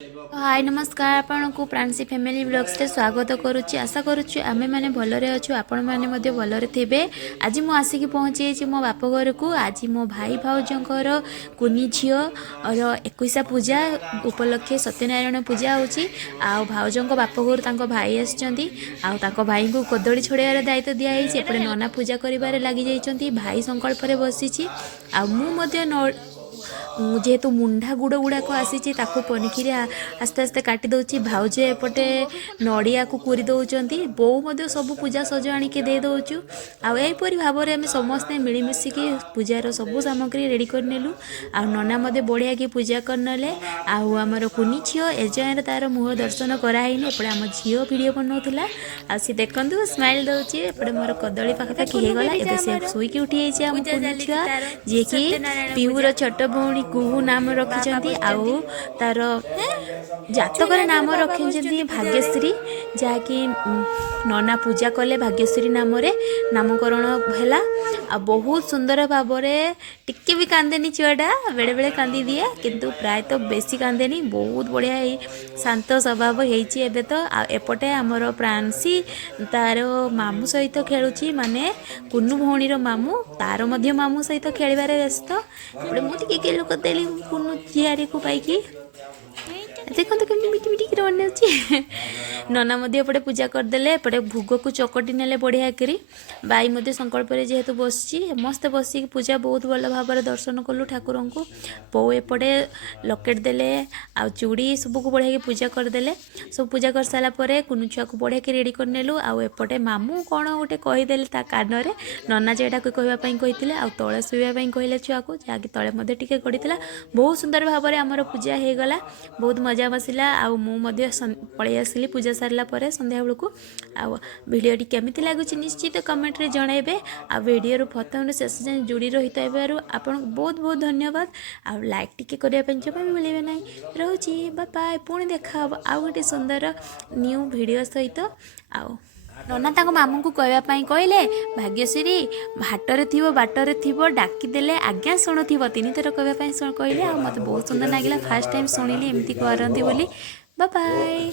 हाय नमस्कार आपण को प्रांशी फैमिली ब्लॉग्स रे स्वागत करुच्ची आशा करुच्ची आमे माने भलरे अच्छु आपण माने मध्ये भलरे थिबे। आज मु आसिक पहुँची छि मो बाप घर को। आज मो भाई भाउजंकर कुनी झियो और 21 पूजा उपलक्षे सत्यनारायण पूजा होची। आ भाउजंक बाप घर तांको भाई आछंती आ तांको भाई को कदड़ी छोड़ियार दायित्व दिया हिची। एपटे नना पूजा करिबारे लागि जाइछंती भाई संकल्प रे बसिछि। आ मु मध्ये जेहेतु मुंडा गुड़ गुड़ाक आसी पनिखिरी आस्ते आस्ते काटी दौची। भाउज एपटे नड़िया को कुरी दौरान बो सब पूजा सज आणिके दे दौचु। आईपरी भाव में आम समस्ते मिलमिशिकी पूजार सब सामग्री रेडी करनेलु। आ नना मध्य बढ़िया कि पूजा करने आमर कुनी झील एजाए तार मुह दर्शन कराइनि। एपटे आम झील भिडियो बनाऊला आ सी देखु स्माइल दौची। एपटे मोर कदली पाखापाखि हो गला। एबे से शोईकी उठी जाइए आम कुनी छुआ जी कि पीऊर छोट भौणी कुहू नाम रखिंट। आउ तार जातकर नाम रखिंट भाग्यश्री जहाँकि नना पूजा कले भाग्यश्री नाम नामकरण है। आ बहुत सुंदर भाव टिके भी कांदेनी छुआटा बेले बेले कांदी दिए किंतु प्राय तो बेसी कांदेनी। बहुत बढ़िया शांत स्वभाव होती एबे तो। एपटे आमर प्रांशी तार मामू सहित खेलुची माने कुन्नू भौणीर मामू तार मध्य मामू सहित खेलिबारे व्यस्त। एपटे मु टिके लोक देली कुन्नू झियारी को पाइकी देखो तो केमती मिटी मिटी कर बनाऊँ। नना मध्य एपटे पूजा करदे एपटे भोग को चकटी नेले बढ़िया करी। बाई मध्य संकल्प जेहेतु बसची मस्त बसिक पूजा बहुत भल भाव दर्शन कलु ठाकुर को। बो एपटे लकेट देले आ चूड़ी सब को बढ़िया पूजा करदे। सब पूजा कर सारापर कुनु छुआ को बढ़िया कि रेडी करनेलु। आउटे मामू कौन गोटे कहीदे ता कान में नना जेटा कहवाई कही आ तले शुवाई कहले छुआ को जहाँकि तले मध्य टिके गड़ी। बहुत सुंदर भाव में आमर पूजा हो गला। बहुत मजा बसिला। आ पलि आसिली पूजा सारा पर संध्या बेलू। भिडियोटी केमिति लगुच निश्चित कमेंट रे जनइबे। आ भिडियो प्रथम शेष जाए जोड़ी रही आपन बहुत बहुत धन्यवाद। आ लाइक टिके करने जमा भी मिले ना रोची बाय पुणी देखा आउ गोटे सुंदर न्यू भिडियो सहित। नना ताको मामू को कहवाई कहले भाग्यश्री हाटरे थी बाटरे थी डाकिदेले आज्ञा शुणुव 3 थर कहवाई कहले। मत बहुत सुंदर लगे फास्ट टाइम शुणिली एमती करती बोली। Bye bye.